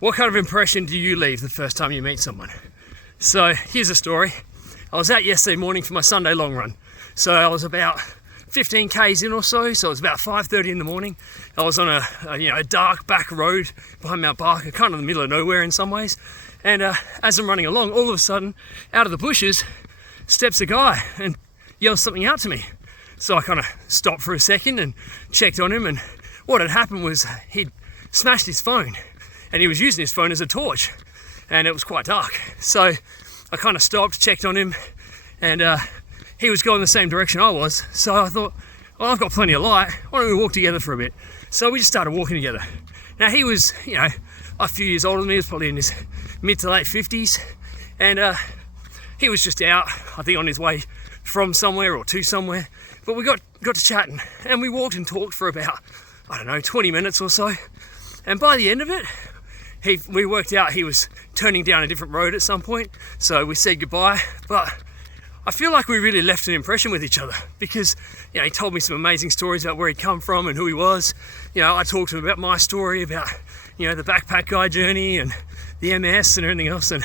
What kind of impression do you leave the first time you meet someone? So here's a story. I was out yesterday morning for my Sunday long run. So I was about 15 k's in or so it was about 5:30 in the morning. I was on a dark back road behind Mount Barker, kind of in the middle of nowhere in some ways. And as I'm running along, all of a sudden, out of the bushes, steps a guy and yells something out to me. So I kind of stopped for a second and checked on him, and what had happened was he'd smashed his phone, and he was using his phone as a torch, and it was quite dark. So I kind of stopped, checked on him, and he was going the same direction I was. So I thought, well, I've got plenty of light, why don't we walk together for a bit? So we just started walking together. Now he was, a few years older than me, he was probably in his mid to late 50s, and he was just out, I think on his way from somewhere or to somewhere. But we got to chatting, and we walked and talked for about, 20 minutes or so. And by the end of it, we worked out he was turning down a different road at some point, so we said goodbye. But I feel like we really left an impression with each other, because he told me some amazing stories about where he'd come from and who he was. I talked to him about my story, about the backpack guy journey and the MS and everything else, and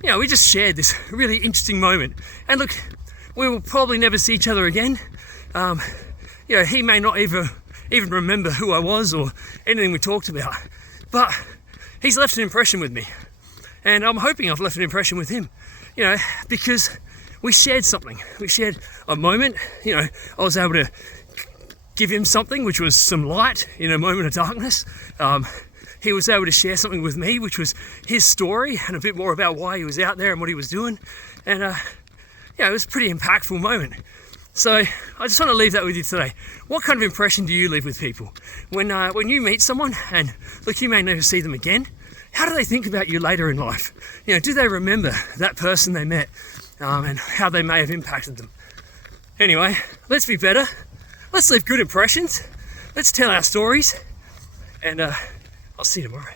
we just shared this really interesting moment. And look, we will probably never see each other again. He may not even remember who I was or anything we talked about, but he's left an impression with me, and I'm hoping I've left an impression with him, because we shared something. We shared a moment. I was able to give him something, which was some light in a moment of darkness. He was able to share something with me, which was his story and a bit more about why he was out there and what he was doing. And it was a pretty impactful moment. So I just want to leave that with you today. What kind of impression do you leave with people? When you meet someone, and look, you may never see them again, how do they think about you later in life? Do they remember that person they met, and how they may have impacted them? Anyway, let's be better. Let's leave good impressions. Let's tell our stories. And I'll see you tomorrow.